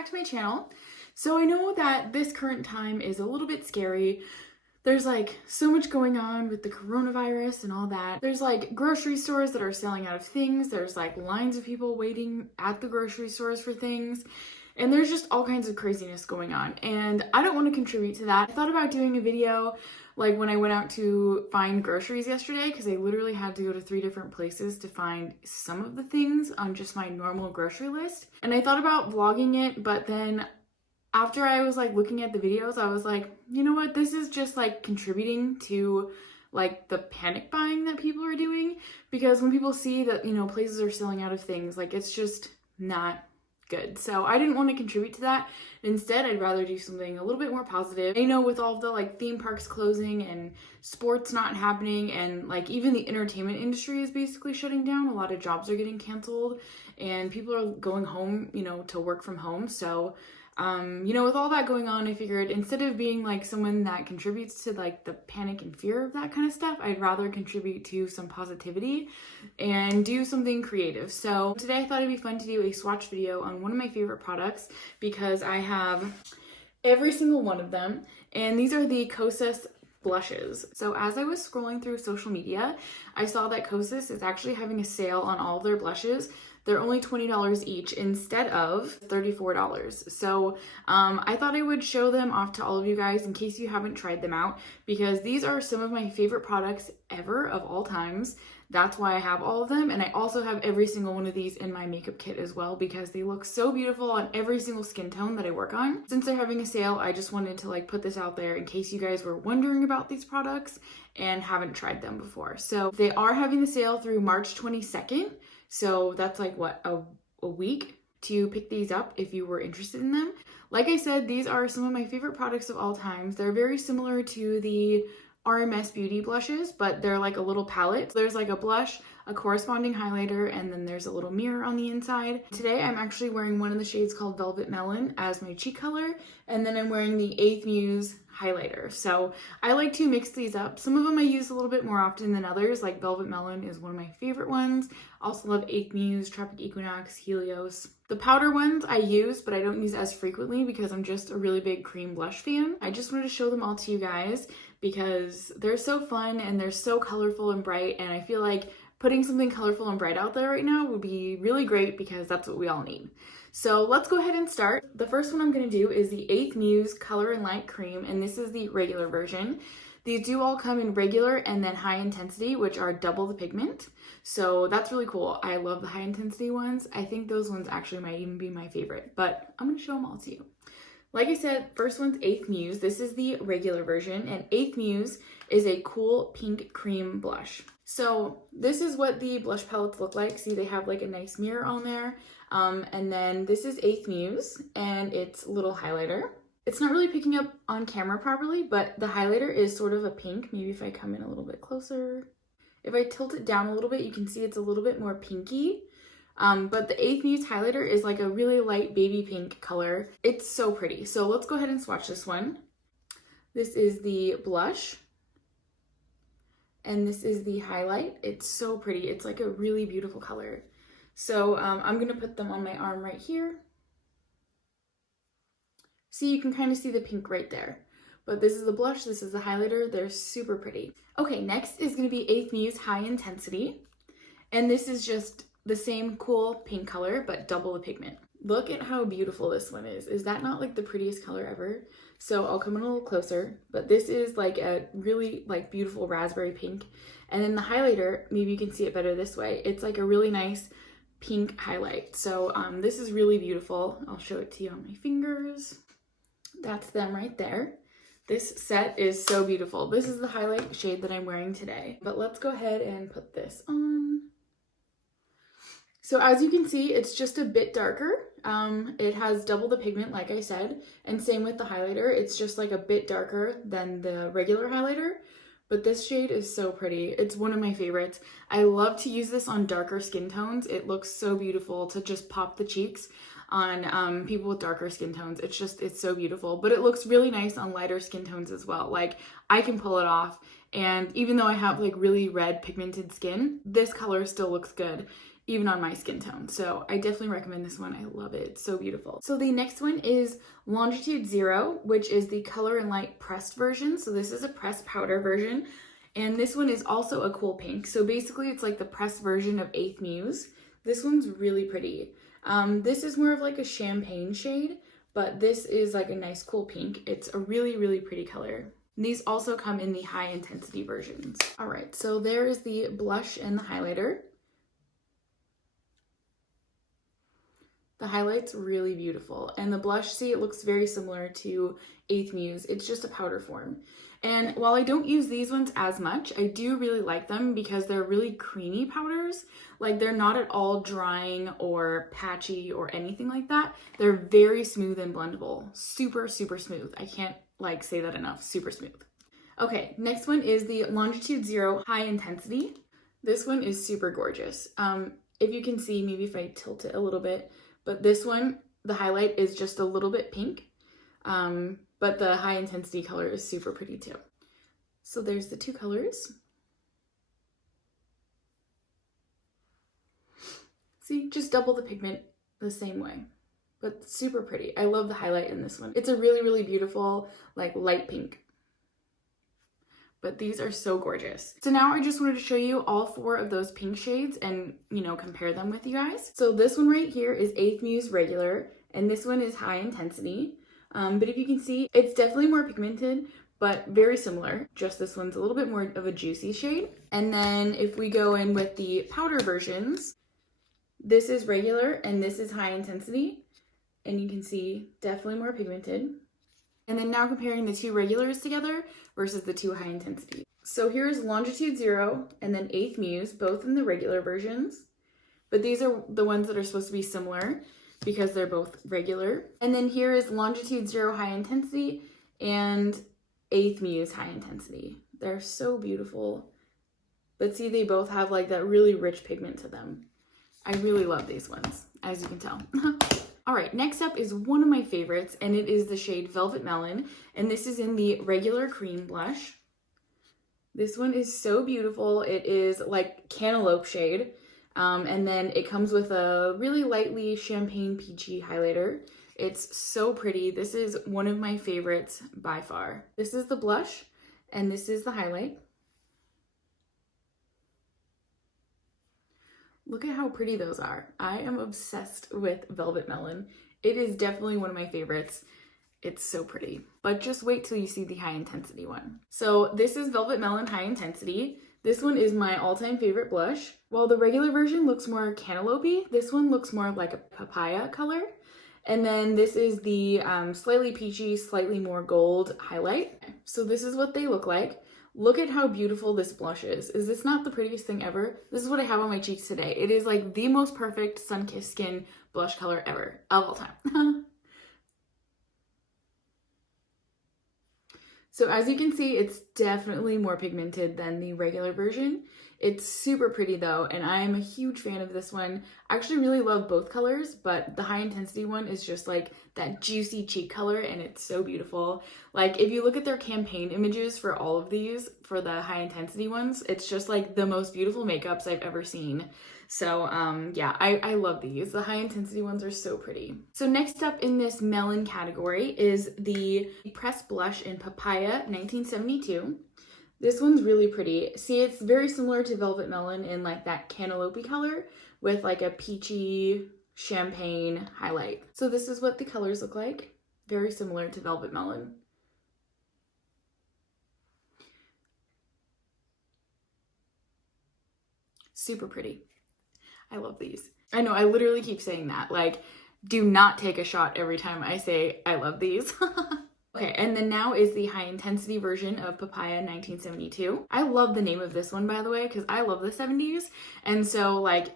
back to my channel. So I know that this current time is a little bit scary. There's like so much going on with the coronavirus and all that. There's like grocery stores that are selling out of things. There's like lines of people waiting at the grocery stores for things. And there's just all kinds of craziness going on. And I don't want to contribute to that. I thought about doing a video like when I went out to find groceries yesterday, because I literally had to go to 3 different places to find some of the things on just my normal grocery list. And I thought about vlogging it, but then after I was like looking at the videos, I was like, you know what, this is just like contributing to like the panic buying that people are doing. Because when people see that, you know, places are selling out of things, like it's just not good. So I didn't want to contribute to that. Instead, I'd rather do something a little bit more positive. I know with all the like theme parks closing and sports not happening, and like even the entertainment industry is basically shutting down, a lot of jobs are getting canceled and people are going home, you know, to work from home. So you know, with all that going on, I figured instead of being like someone that contributes to like the panic and fear of that kind of stuff, I'd rather contribute to some positivity and do something creative. So today I thought it'd be fun to do a swatch video on one of my favorite products because I have every single one of them, and these are the Kosas blushes. So as I was scrolling through social media, I saw that Kosas is actually having a sale on all of their blushes. They're only $20 each instead of $34. So I thought I would show them off to all of you guys in case you haven't tried them out, because these are some of my favorite products ever of all times. That's why I have all of them. And I also have every single one of these in my makeup kit as well, because they look so beautiful on every single skin tone that I work on. Since they're having a sale, I just wanted to like put this out there in case you guys were wondering about these products and haven't tried them before. So they are having the sale through March 22nd. So that's like what, a week to pick these up if you were interested in them. Like I said, these are some of my favorite products of all times. They're very similar to the RMS Beauty blushes, but they're like a little palette. There's like a blush, a corresponding highlighter, and then there's a little mirror on the inside. Today I'm actually wearing one of the shades called Velvet Melon as my cheek color, and then I'm wearing the 8th Muse highlighter. So I like to mix these up. Some of them I use a little bit more often than others, like Velvet Melon is one of my favorite ones. Also love 8th Muse, Tropic, Equinox, Helios. The powder ones I use, but I don't use as frequently because I'm just a really big cream blush fan. I just wanted to show them all to you guys because they're so fun and they're so colorful and bright, and I feel like putting something colorful and bright out there right now would be really great because that's what we all need. So let's go ahead and start. The first one I'm going to do is the 8th Muse Color and Light Cream, and this is the regular version. These do all come in regular and then high intensity, which are double the pigment. So that's really cool. I love the high intensity ones. I think those ones actually might even be my favorite, but I'm going to show them all to you. Like I said, first one's 8th Muse. This is the regular version, and 8th Muse is a cool pink cream blush. So this is what the blush palettes look like. See, they have like a nice mirror on there. And then this is 8th Muse, and it's a little highlighter. It's not really picking up on camera properly, but the highlighter is sort of a pink. Maybe if I come in a little bit closer. If I tilt it down a little bit, you can see it's a little bit more pinky. But the 8th Muse highlighter is like a really light baby pink color. It's so pretty. So let's go ahead and swatch this one. This is the blush. And this is the highlight. It's so pretty. It's like a really beautiful color. So I'm going to put them on my arm right here. See, you can kind of see the pink right there. But this is the blush, this is the highlighter. They're super pretty. Okay, next is going to be 8th Muse High Intensity. And this is just the same cool pink color, but double the pigment. Look at how beautiful this one is. Is that not like the prettiest color ever? So I'll come in a little closer, but this is like a really like beautiful raspberry pink. And then the highlighter, maybe you can see it better this way. It's like a really nice pink highlight. So this is really beautiful. I'll show it to you on my fingers. That's them right there. This set is so beautiful. This is the highlight shade that I'm wearing today. But let's go ahead and put this on. So as you can see, it's just a bit darker. It has double the pigment, like I said, and same with the highlighter. It's just like a bit darker than the regular highlighter, but this shade is so pretty. It's one of my favorites. I love to use this on darker skin tones. It looks so beautiful to just pop the cheeks on people with darker skin tones. It's so beautiful, but it looks really nice on lighter skin tones as well. Like I can pull it off, and even though I have like really red pigmented skin, this color still looks good. even on my skin tone. So I definitely recommend this one. I love it. It's so beautiful. So the next one is Longitude Zero, which is the Color and Light pressed version. So this is a pressed powder version. And this one is also a cool pink. So basically it's like the pressed version of 8th Muse. This one's really pretty. This is more of like a champagne shade, but this is like a nice cool pink. It's a really, really pretty color. And these also come in the high intensity versions. All right, so there is the blush and the highlighter. The highlight's really beautiful. And the blush, see, it looks very similar to 8th Muse. It's just a powder form. And while I don't use these ones as much, I do really like them because they're really creamy powders. Like they're not at all drying or patchy or anything like that. They're very smooth and blendable. Super, super smooth. I can't like say that enough. Super smooth. Okay, next one is the Longitude Zero High Intensity. This one is super gorgeous. If you can see, maybe if I tilt it a little bit, but this one, the highlight is just a little bit pink, but the high intensity color is super pretty too. So there's the two colors. See, just double the pigment the same way, but super pretty. I love the highlight in this one. It's a really, really beautiful, like light pink. But these are so gorgeous. So now I just wanted to show you all 4 of those pink shades and, you know, compare them with you guys. So this one right here is 8th Muse Regular, and this one is High Intensity. But if you can see, it's definitely more pigmented, but very similar. Just this one's a little bit more of a juicy shade. And then if we go in with the powder versions, this is Regular and this is High Intensity. And you can see definitely more pigmented. And then now comparing the 2 regulars together versus the 2 high intensity. So here's Longitude Zero and then 8th Muse, both in the regular versions. But these are the ones that are supposed to be similar because they're both regular. And then here is Longitude Zero High Intensity and 8th Muse High Intensity. They're so beautiful. But see, they both have like that really rich pigment to them. I really love these ones, as you can tell. All right, next up is one of my favorites, and it is the shade Velvet Melon, and this is in the regular cream blush. This one is so beautiful. It is like cantaloupe shade, and then it comes with a really lightly champagne peachy highlighter. It's so pretty. This is one of my favorites by far. This is the blush, and this is the highlight. Look at how pretty those are. I am obsessed with Velvet Melon. It is definitely one of my favorites. It's so pretty. But just wait till you see the high intensity one. So this is Velvet Melon High Intensity. This one is my all-time favorite blush. While the regular version looks more cantaloupe-y, this one looks more like a papaya color. And then this is the slightly peachy, slightly more gold highlight. So this is what they look like. Look at how beautiful this blush is. Is this not the prettiest thing ever? This is what I have on my cheeks today. It is like the most perfect sun-kissed skin blush color ever, of all time. So as you can see, it's definitely more pigmented than the regular version. It's super pretty though, and I'm a huge fan of this one. I actually really love both colors, but the high intensity one is just like that juicy cheek color, and it's so beautiful. Like if you look at their campaign images for all of these, for the high intensity ones, it's just like the most beautiful makeups I've ever seen. So yeah, I love these. The high intensity ones are so pretty. So next up in this melon category is the pressed blush in Papaya 1972. This one's really pretty. See, it's very similar to Velvet Melon in like that cantaloupe color with like a peachy champagne highlight. So this is what the colors look like. Very similar to Velvet Melon. Super pretty. I love these. I know, I literally keep saying that. Like, do not take a shot every time I say I love these. Okay, and then now is the high intensity version of Papaya 1972. I love the name of this one, by the way, because I love the 70s. And so like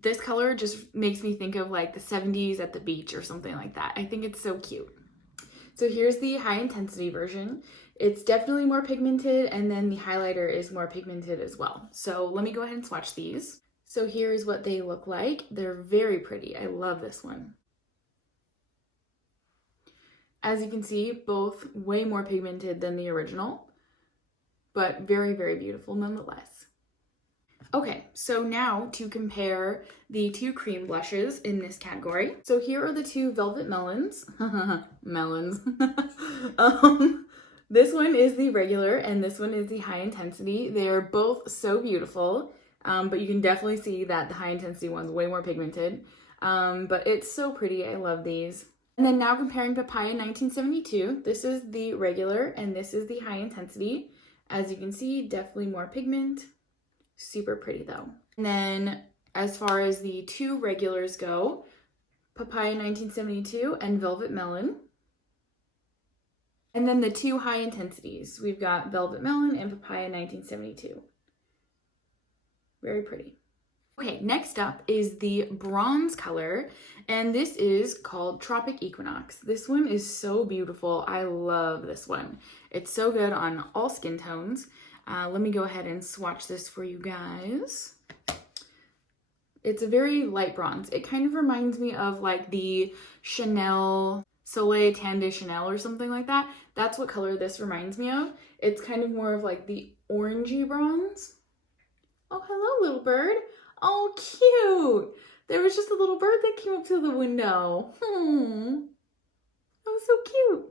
this color just makes me think of like the 70s at the beach or something like that. I think it's so cute. So here's the high intensity version. It's definitely more pigmented, and then the highlighter is more pigmented as well. So let me go ahead and swatch these. So here's what they look like. They're very pretty. I love this one. As you can see, both way more pigmented than the original, but very, very beautiful nonetheless. Okay, so now to compare the two cream blushes in this category. So here are the two Velvet Melons. Melons. This one is the regular and this one is the high intensity. They are both so beautiful, but you can definitely see that the high intensity one's way more pigmented. But it's so pretty. I love these. And then now comparing Papaya 1972. This is the regular and this is the high intensity. As you can see, definitely more pigment. Super pretty though. And then as far as the two regulars go, Papaya 1972 and Velvet Melon. And then the two high intensities. We've got Velvet Melon and Papaya 1972. Very pretty. Okay, next up is the bronze color, and this is called Tropic Equinox. This one is so beautiful. I love this one. It's so good on all skin tones. Let me go ahead and swatch this for you guys. It's a very light bronze. It kind of reminds me of like the Chanel Soleil Tan de Chanel or something like that. That's what color this reminds me of. It's kind of more of like the orangey bronze. Oh, hello, little bird. Oh, cute. There was just a little bird that came up to the window. That was so cute.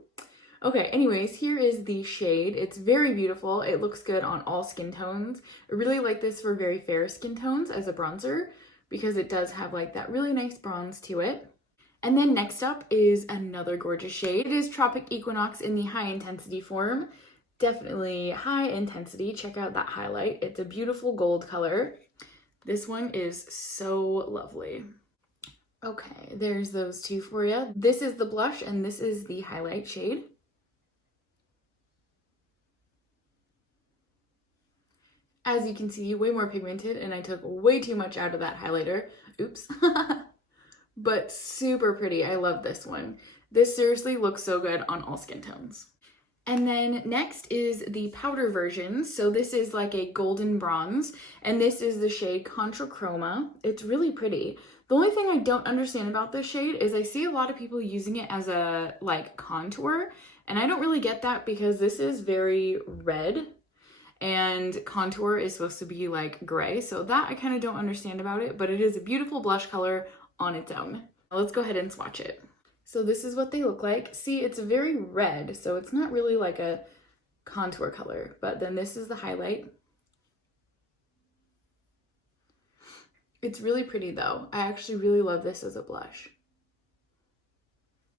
Okay, anyways, here is the shade. It's very beautiful. It looks good on all skin tones. I really like this for very fair skin tones as a bronzer because it does have like that really nice bronze to it. And then next up is another gorgeous shade. It is Tropic Equinox in the high intensity form. Definitely high intensity. Check out that highlight. It's a beautiful gold color. This one is so lovely. Okay, there's those two for you. This is the blush and this is the highlight shade. As you can see, way more pigmented, and I took way too much out of that highlighter. Oops. But super pretty. I love this one. This seriously looks so good on all skin tones. And then next is the powder version. So this is like a golden bronze, and this is the shade Contrachroma. It's really pretty. The only thing I don't understand about this shade is I see a lot of people using it as a like contour, and I don't really get that because this is very red and contour is supposed to be like gray. So that I kind of don't understand about it, but it is a beautiful blush color on its own. Let's go ahead and swatch it. So this is what they look like. See, it's very red, so it's not really like a contour color, but then this is the highlight. It's really pretty though. I actually really love this as a blush.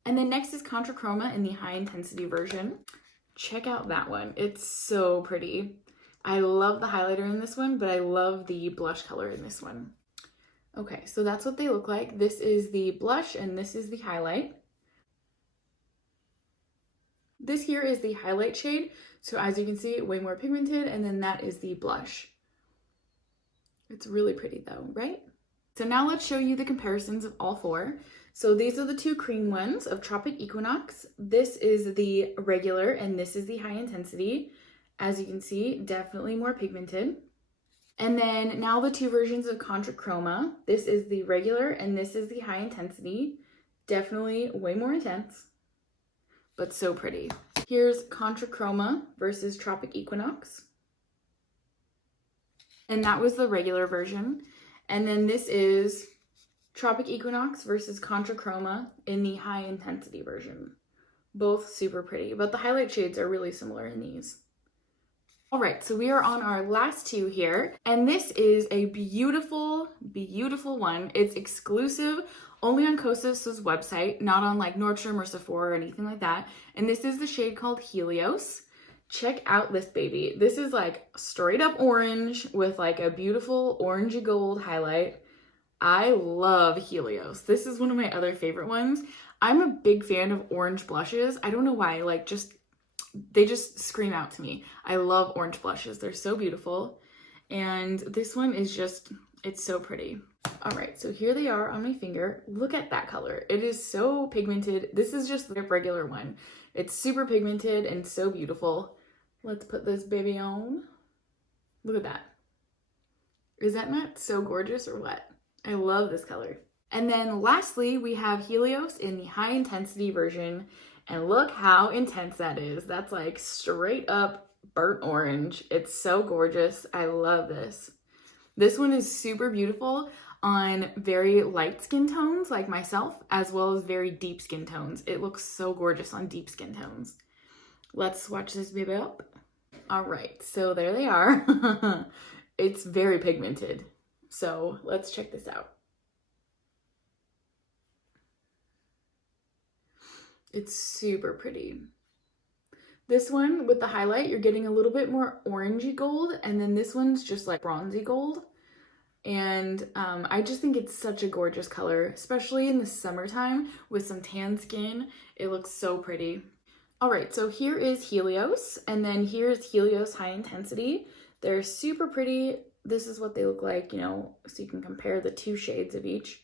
And then next is Contrachroma in the high intensity version. Check out that one. It's so pretty. I love the highlighter in this one, but I love the blush color in this one. Okay, so that's what they look like. This is the blush and this is the highlight. This here is the highlight shade. So as you can see, way more pigmented, and then that is the blush. It's really pretty though, right? So now let's show you the comparisons of all four. So these are the two cream ones of Tropic Equinox. This is the regular and this is the high intensity. As you can see, definitely more pigmented. And then now the two versions of Contrachroma. This is the regular and this is the high intensity. Definitely way more intense, but so pretty. Here's Contrachroma versus Tropic Equinox. And that was the regular version. And then this is Tropic Equinox versus Contrachroma in the high intensity version. Both super pretty, but the highlight shades are really similar in these. All right, so we are on our last two here, and this is a beautiful, beautiful one. It's exclusive only on Kosas' website, not on like Nordstrom or Sephora or anything like that. And this is the shade called Helios. Check out this baby. This is like straight up orange with like a beautiful orangey gold highlight. I love Helios. This is one of my other favorite ones. I'm a big fan of orange blushes. I don't know why, like they just scream out to me. I love orange blushes. They're so beautiful. And this one is just, it's so pretty. All right, so here they are on my finger. Look at that color. It is so pigmented. This is just the regular one. It's super pigmented and so beautiful. Let's put this baby on. Look at that. Is that not so gorgeous or what? I love this color. And then lastly, we have Helios in the high intensity version. And look how intense that is. That's like straight up burnt orange. It's so gorgeous. I love this. This one is super beautiful on very light skin tones like myself, as well as very deep skin tones. It looks so gorgeous on deep skin tones. Let's swatch this baby up. All right, so there they are. It's very pigmented. So let's check this out. It's super pretty. This one with the highlight, you're getting a little bit more orangey gold, and then this one's just like bronzy gold. And I just think it's such a gorgeous color, especially in the summertime with some tan skin. It looks so pretty. All right, so here is Helios, and then here's Helios High Intensity. They're super pretty. This is what they look like, you know, so you can compare the two shades of each.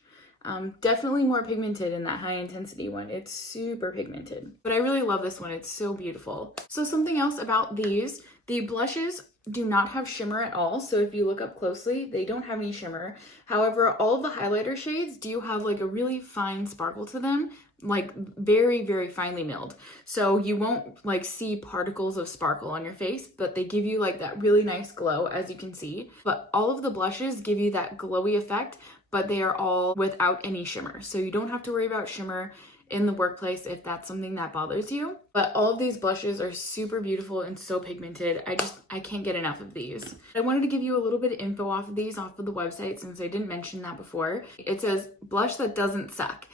Definitely more pigmented in that high intensity one. It's super pigmented, but I really love this one. It's so beautiful. So something else about these, the blushes do not have shimmer at all. So if you look up closely, they don't have any shimmer. However, all of the highlighter shades do have like a really fine sparkle to them, like very, very finely milled. So you won't like see particles of sparkle on your face, but they give you like that really nice glow, as you can see. But all of the blushes give you that glowy effect, but they are all without any shimmer. So you don't have to worry about shimmer in the workplace if that's something that bothers you. But all of these blushes are super beautiful and so pigmented. I can't get enough of these. I wanted to give you a little bit of info off of these off of the website since I didn't mention that before. It says blush that doesn't suck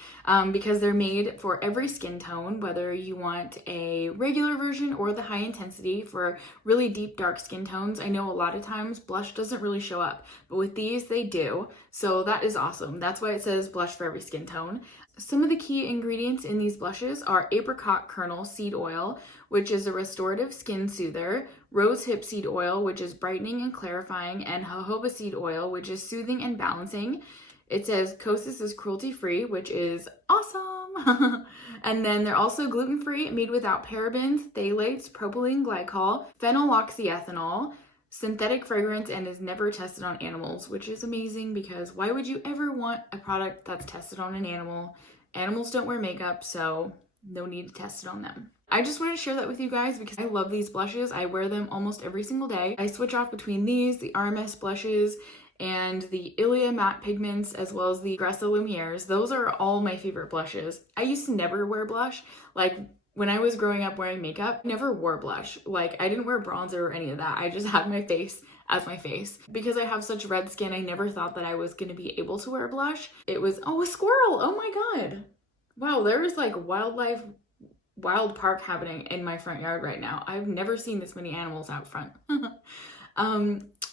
because they're made for every skin tone, whether you want a regular version or the high intensity for really deep dark skin tones. I know a lot of times blush doesn't really show up, but with these they do. So that is awesome. That's why it says blush for every skin tone. Some of the key ingredients in these blushes are apricot kernel seed oil, which is a restorative skin soother, rose hip seed oil, which is brightening and clarifying, and jojoba seed oil, which is soothing and balancing. It says Kosas is cruelty-free, which is awesome. And then they're also gluten-free, made without parabens, phthalates, propylene glycol, phenyloxyethanol, synthetic fragrance, and is never tested on animals, which is amazing because why would you ever want a product that's tested on an animal? Animals don't wear makeup, so no need to test it on them. I just wanted to share that with you guys because I love these blushes. I wear them almost every single day. I switch off between these, the RMS blushes, and the Ilia matte pigments, as well as the Gressa Lumieres. Those are all my favorite blushes. I used to never wear blush. Like, when I was growing up wearing makeup, I never wore blush. Like, I didn't wear bronzer or any of that. I just had my face as my face. Because I have such red skin, I never thought that I was going to be able to wear blush. It was, oh, a squirrel! Oh my god! Wow, there is like wild park happening in my front yard right now. I've never seen this many animals out front.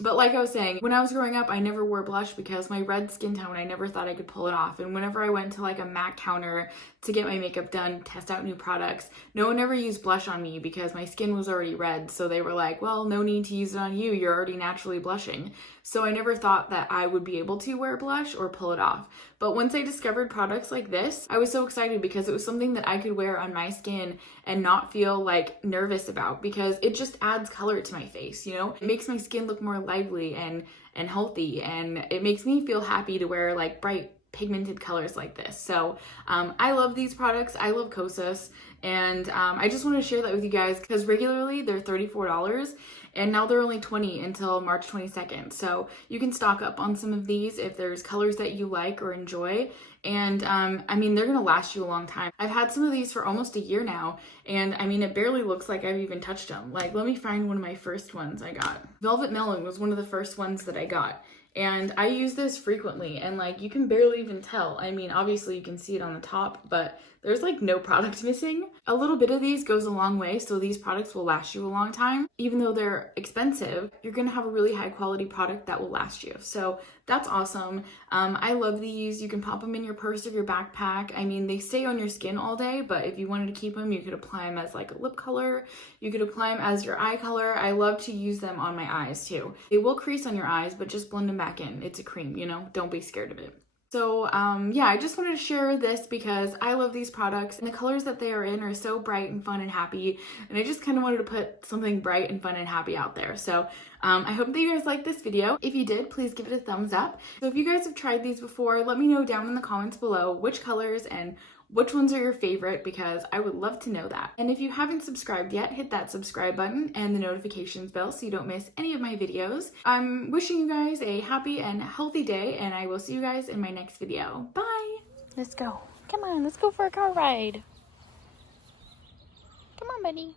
But like I was saying, when I was growing up, I never wore blush because my red skin tone, I never thought I could pull it off. And whenever I went to like a MAC counter to get my makeup done, test out new products, no one ever used blush on me because my skin was already red. So they were like, well, no need to use it on you. You're already naturally blushing. So I never thought that I would be able to wear blush or pull it off. But once I discovered products like this, I was so excited because it was something that I could wear on my skin and not feel like nervous about because it just adds color to my face, you know? It makes my skin look more lively and healthy, and it makes me feel happy to wear like bright pigmented colors like this. So I love these products. I love Kosas, and I just want to share that with you guys because regularly they're $34 and now they're only $20 until March 22nd. So you can stock up on some of these if there's colors that you like or enjoy. And I mean, they're gonna last you a long time. I've had some of these for almost a year now, and I mean, it barely looks like I've even touched them. Like, let me find one of my first ones I got. Velvet Melon was one of the first ones that I got. And I use this frequently, and like, you can barely even tell. I mean, obviously you can see it on the top, but there's like no product missing. A little bit of these goes a long way, so these products will last you a long time. Even though they're expensive, you're gonna have a really high quality product that will last you. So that's awesome. I love these. You can pop them in your purse or your backpack. I mean, they stay on your skin all day, but if you wanted to keep them, you could apply them as like a lip color. You could apply them as your eye color. I love to use them on my eyes too. They will crease on your eyes, but just blend them back in. It's a cream, you know? Don't be scared of it. So yeah, I just wanted to share this because I love these products and the colors that they are in are so bright and fun and happy, and I just kind of wanted to put something bright and fun and happy out there. So I hope that you guys liked this video. If you did, please give it a thumbs up. So if you guys have tried these before, let me know down in the comments below which colors and which ones are your favorite, because I would love to know that. And if you haven't subscribed yet, hit that subscribe button and the notifications bell so you don't miss any of my videos. I'm wishing you guys a happy and healthy day, and I will see you guys in my next video. Bye! Let's go. Come on, let's go for a car ride. Come on, buddy.